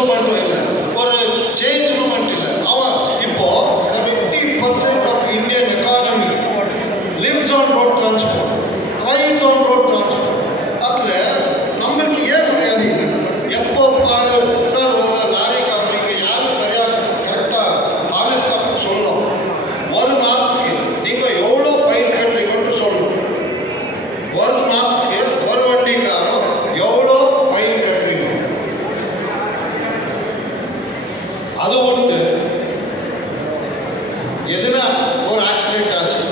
மூமெண்ட்டும் இல்லை, ஒரு சேஞ்ச் மூமெண்ட் இல்லை. அவன் இப்போ 70% of Indian economy lives on road transport, thrives on road transport. அதில் நம்மளுக்கு ஏன் மரியாதை இல்லை? எப்போ பாரு சார் ஒரு லாரிக்காரர் நீங்கள் யாரும் சரியாக கரெக்டாக ஆனஸ்டாக சொல்லணும். ஒரு மாதத்துக்கு நீங்கள் எவ்வளோ ஃபைன் கட்டுறீங்கன்னு சொல்லணும். ஒரு மாதத்துக்கு ஒரு வண்டிக்காரன் எவ்வளோ ஃபைன் கட்டுறீங்க அது ஒன்று. எதுனா ஒரு ஆக்சிடென்ட் ஆச்சு,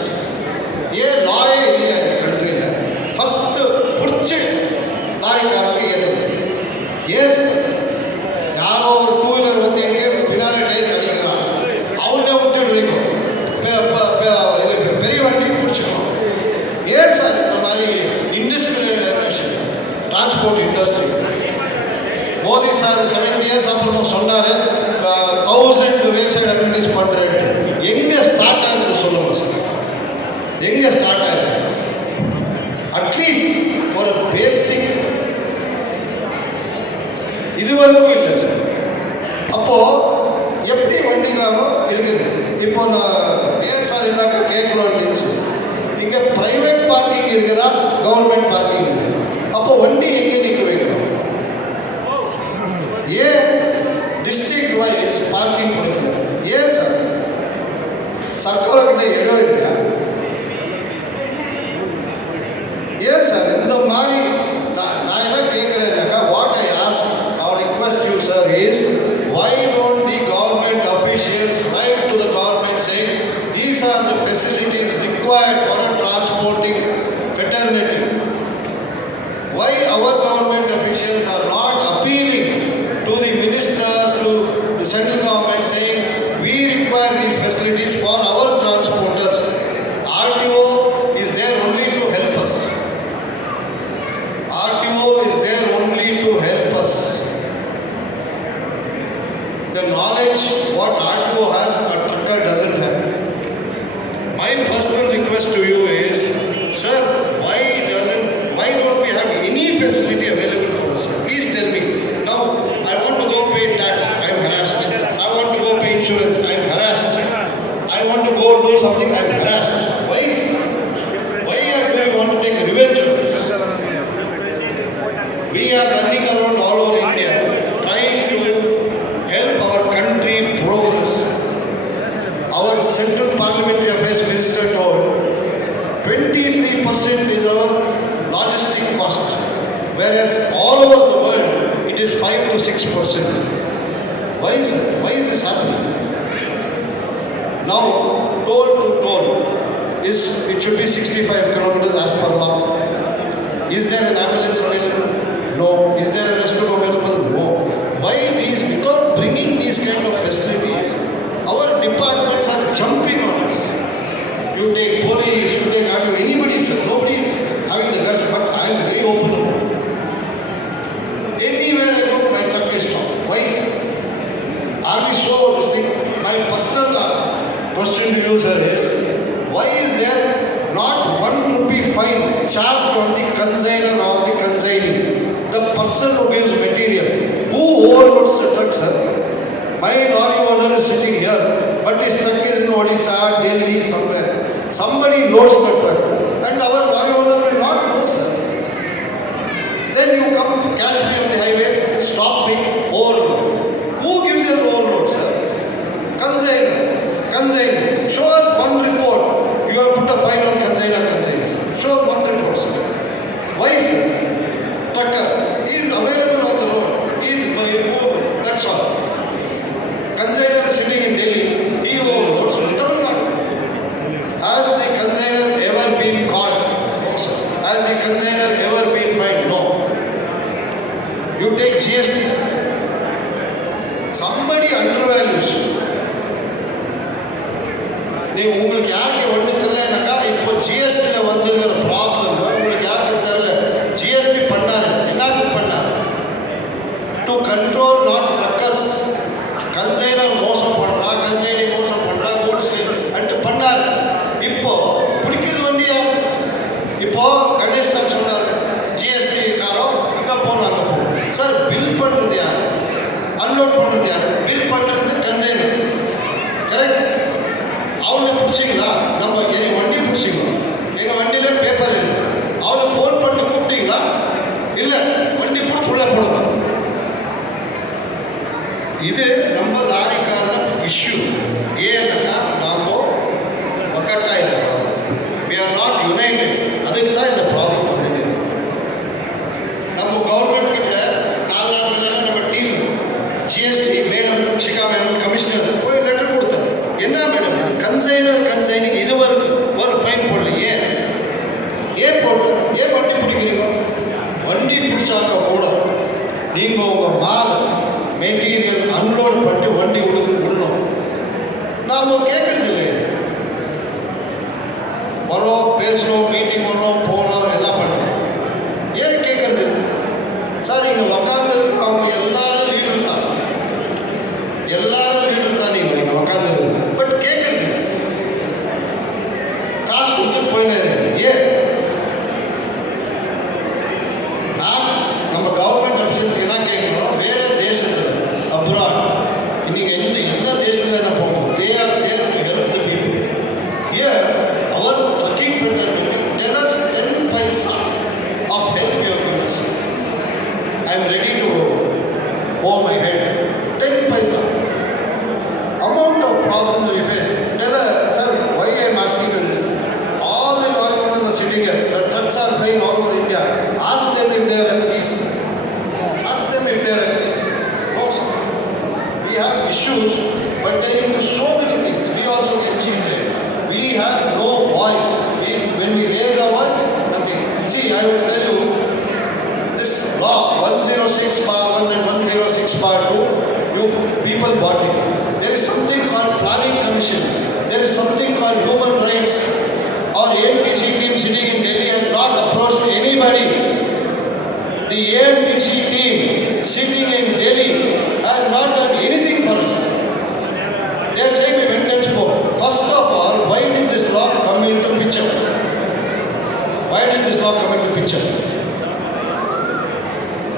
ஏன் லாயே இல்லை இந்த கண்ட்ரியில்? ஃபஸ்ட்டு பிடிச்சி லாரிக்காரனுக்கு ஏற்றுது. ஏன் யாரோ ஒரு டூ வீலர் வந்து எங்கேயோ பின்னாலே டயர் கடிக்கிறான், அவங்கள விட்டுடுவீங்க, பெரிய வண்டி பிடிச்சிக்கணும். ஏன் சார் இந்த மாதிரி இண்டஸ்ட்ரியல் டிரான்ஸ்போர்ட் இண்டஸ்ட்ரி? மோடி சார் 7 இயர்ஸ் அப்புறமா சொன்னார் 1000 வேசைட் அமெனிட்டிஸ் பண்ணுறேன். எங்கே ஸ்டார்ட் ஆகுது சொல்லுங்க சார், எங்கே ஸ்டார்ட் ஆகுது? அட்லீஸ்ட் ஒரு பேசிக் இதுவரைக்கும் இல்லை சார். அப்போது எப்படி வண்டிக்காரும் இருக்குது? இப்போ நான் ஏன் சார் இருந்தாக்க கேட்கணும் அப்படின்னு இங்கே ப்ரைவேட் பார்க்கிங் இருக்குதா, கவர்மெண்ட் பார்க்கிங் இருக்குது? அப்போ வண்டி எங்கே நிற்க வைக்கணும்? ஏன் டிஸ்ட்ரிக்ட் வைஸ் பார்க்கிங் கொடுக்கல? ஏன் சார் சர்க்கார்கிட்ட இடம் இல்லையா? ஏன் சார் இந்த மாதிரி? நான் என்ன கேட்குறேன்னாக்கா, what I ask or request you sir is, why don't the government officials write to the government saying these are the facilities required for a transporting fraternity? Why our government officials are not appealing to the ministers, to the central government saying we require these facilities for our transporters? RTO is there only to help us. RTO is there only to help us. The knowledge what RTO has, a trucker doesn't have. My personal request to you is, sir, why don't we have any facility available for us? Please tell me. Now, I want to go pay tax, I am harassed. I want to go pay insurance, I am harassed. I want to go do something, I am harassed. Why is it? Why do you want to take revenge on us? We are running around all over India trying to help our country progress. Our Central Parliamentary Affairs Minister told 23% is our logistic cost, whereas all over the world it is 5 to 6%. Why is this happening? Now, toll to toll it should be 65 kilometers as per law. Is there an ambulance available? No. Is there a restroom available? No. Why these? Without bringing these kind of facilities, our departments are jumping on us. You take police, you take RTO, anybody, sir. Nobody is having the guts, but I am very open. Anywhere I go, my truck is stopped. Why, sir? Are we so distinct? My personal question to you, sir, is why is there not 1 rupee fine charged on the consignor or the consignee? The person who gives material, who overloads the truck, sir? My lorry owner is sitting here, but his truck is in Odisha, Delhi, somewhere. Somebody loads the truck, and our lorry owner will not know, sir. Then you come, catch me on the highway, stop me, overload. Who gives an overload, sir? Consignor. Show us one report. You have put a fine on consignor. Show us one report, sir. Why, sir? Trucker, he is available on the road. He is movable. That's all. Consignor is sitting in Delhi. He overloads to Tamil Nadu. Has the consignor ever been caught? No, sir. Has the consignor ever been fined? No. You take GST. Somebody undervalues. உங்களுக்கு யாருக்கு ஒன்று தெரியலனாக்கா, இப்போ ஜிஎஸ்டியில் வந்துருக்கிற ப்ராப்ளம் உங்களுக்கு யாருக்கு தெரியல. ஜிஎஸ்டி பண்ணார், என்னத்துக்கு பண்ணார்? To control not truckers. Consignor மோசம் பண்ணுறா, கன்சைனி மோசம் பண்ணுறா, கூட்ஸ் அன்ட்டு பண்ணார். இப்போ பிடிக்கிறது வண்டி யார்? இப்போ கணேஷ் சார் சொன்னார், ஜிஎஸ்டி காரம் இங்கே போனாங்க. சார் பில் பண்ணுறது யார்? அன்லோட் பண்ணுறது யார்? பில் பண்ணுறது கன்சைனர். கரெக்ட்? அவனை பிடிச்சிங்களா? நம்ம எங்கள் வண்டி பிடிச்சிங்களா? எங்கள் வண்டியில் பேப்பர் இருக்குது. அவனை ஃபோன் பண்ணி கூப்பிட்டீங்களா? இல்லை, வண்டி பிடிச்சி உள்ளே போடுங்க. இது நம்ம லாரிக்காரன இஷ்யூ. ஏன்னாக்கா நாம் ஒக்கட்டாக இருக்கிறோம். We are not united. அதுக்கு தான் இந்த ப்ராப்ளம் வந்துட்டு. நம்ம கவர்மெண்ட் கிட்ட 4 நாள் நம்ம team GST madam, Shikha madam, commissioner போய் லெட்டர் கொடுத்தோம். என்ன மேடம் இது கன்சைனிங் இது ஒரு ஃபைன் போடல. ஏன் போடல? ஏன் வண்டி பிடிக்கிறீங்க? வண்டி பிடிச்சாக்க கூட நீங்கள் உங்கள் மாலை மெட்டீரியல் அன்லோட் பண்ணிட்டு வண்டி விடணும். நாம் கேட்கறது இல்லை. வரோம், பேசுகிறோம், மீட்டிங் வரோம், போகிறோம், எல்லாம் பண்ணுறோம். ஏன் கேட்கறது? சார் இங்கே உக்காந்து இருக்கு அவங்க எல்லாரும் லீடர் தான். நீங்கள் இங்கே உக்காந்து இருக்கு. பட் கேட்கறது இல்லை. காசு கொடுத்துட்டு போயினே இருக்கு. ஏன்? நம்ம கவர்மெண்ட் அஃபிஷியல்ஸ்க்கெல்லாம் கேட்கணும். வேறு தேசத்தில் அப்ராட் இன்னைக்கு எந்த தேசத்தில் என்ன போகணும்? They are there to help the people. Here our trucking federation tell us 10 paisa of help you have given us. I am ready to bow my head. 10 paisa amount of problems we face. Tell us, sir, why I am asking you this? All the organizations are sitting here. The trucks are playing all over India. Ask them if they are at peace. Ask them if they are at peace. No, sir. We have issues pertaining to so many things. We also get cheated. We have no voice. When we raise our voice, nothing. See, I will tell you, this law 106/1 and 106/2, you people bought it. There is something called Planning Commission. There is something called Human Rights. Our ANTC team sitting in Delhi has not approached anybody. The ANTC team sitting in Delhi has not done anything for us. They are saying we went and spoke. First of all, why did this law come into picture? Why did this law come into picture?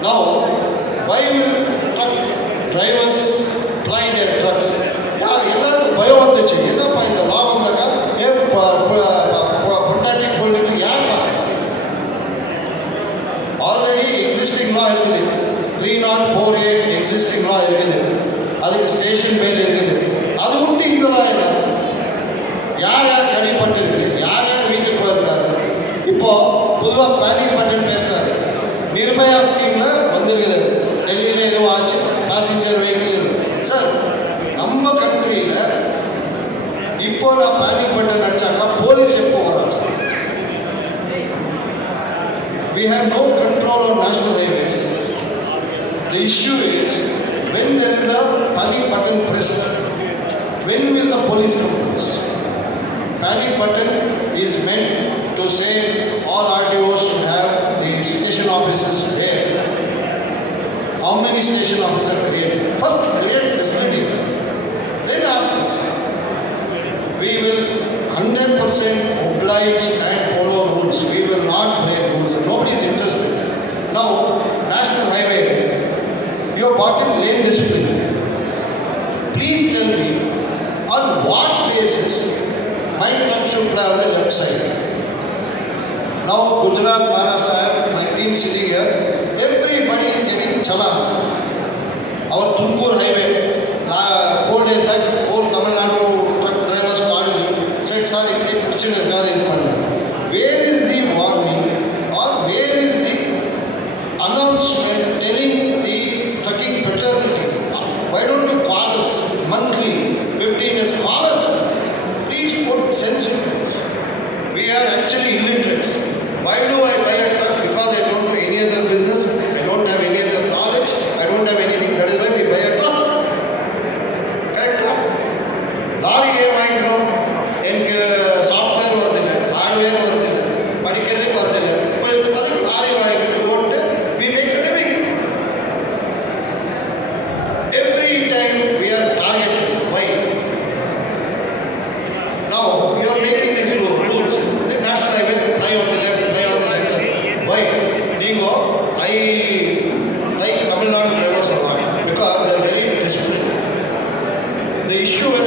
Now, why will truck drivers fly their trucks? எல்லாருக்கும் பயம் வந்துச்சு. என்னப்பா இந்த லா வந்தாக்கா பொண்டாட்டி போல்டு யார் பார்க்குறா? Already existing லா இருக்குது. 304A எக்ஸிஸ்டிங் லா இருக்குது. அதுக்கு ஸ்டேஷன் மேல் இருக்குது. அது விட்டு இந்த லா என்ன? யார் அடிப்பட்டு இருக்குது? யார் வீட்டுக்கு போயிருக்காரு? இப்போ பொதுவாக பேனிக் பட்டன் பேசுகிறாரு. நிர்பயா ஸ்கீமில் வந்துருக்குது. டெல்லியில் ஏதோ ஆச்சு, பேசஞ்சர் வெஹிக்கிள். சார், நம்ம கண்ட்ரியில் இப்போ நான் பேனிக் பட்டன் அடிச்சாக்கா போலீஸ் எப்போ வராங்க sir? We have no control on national highways. The issue is, when there is a panic button pressed, when will the police come to us? Panic button is meant to say all RTOs should have the station offices where. How many station officers are created? First create facilities, then ask us. We will 100% oblige and follow rules. We will not break rules. Nobody is interested. Now, National Highway, you have bought in lane discipline. Please tell me, on what basis my truck should fly on the left side? Now, Gujarat, Maharashtra, I have my team sitting here. Everybody is getting challans. Our Tumkur Highway, 4 days back, 4 Tamil Nadu truck drivers called me, said, sir, it question is not in Panda. Where is the warning or where is the announcement telling the trucking fraternity? Why don't you call us monthly, 15 days, call us. Please put sense into it. We are actually illiterates. Why do I buy a truck? Because I don't do any other business. I don't have any other knowledge. I don't have anything. That is why we buy a truck. Correct? Lorry ஏன் வாங்கிக்கிறோம்? எனக்கு சாஃப்ட்வேர் வருதில்லை, ஹார்ட்வேர் வருதில்லை, படிக்கிறதுக்கு வருதில்லை. அதுக்கு லாரி வாங்கிட்டு ஓட்டு we make a living. Every time we are targeted. Why? Now you are making these rules. The national highway, fly on the left, fly on the center. issue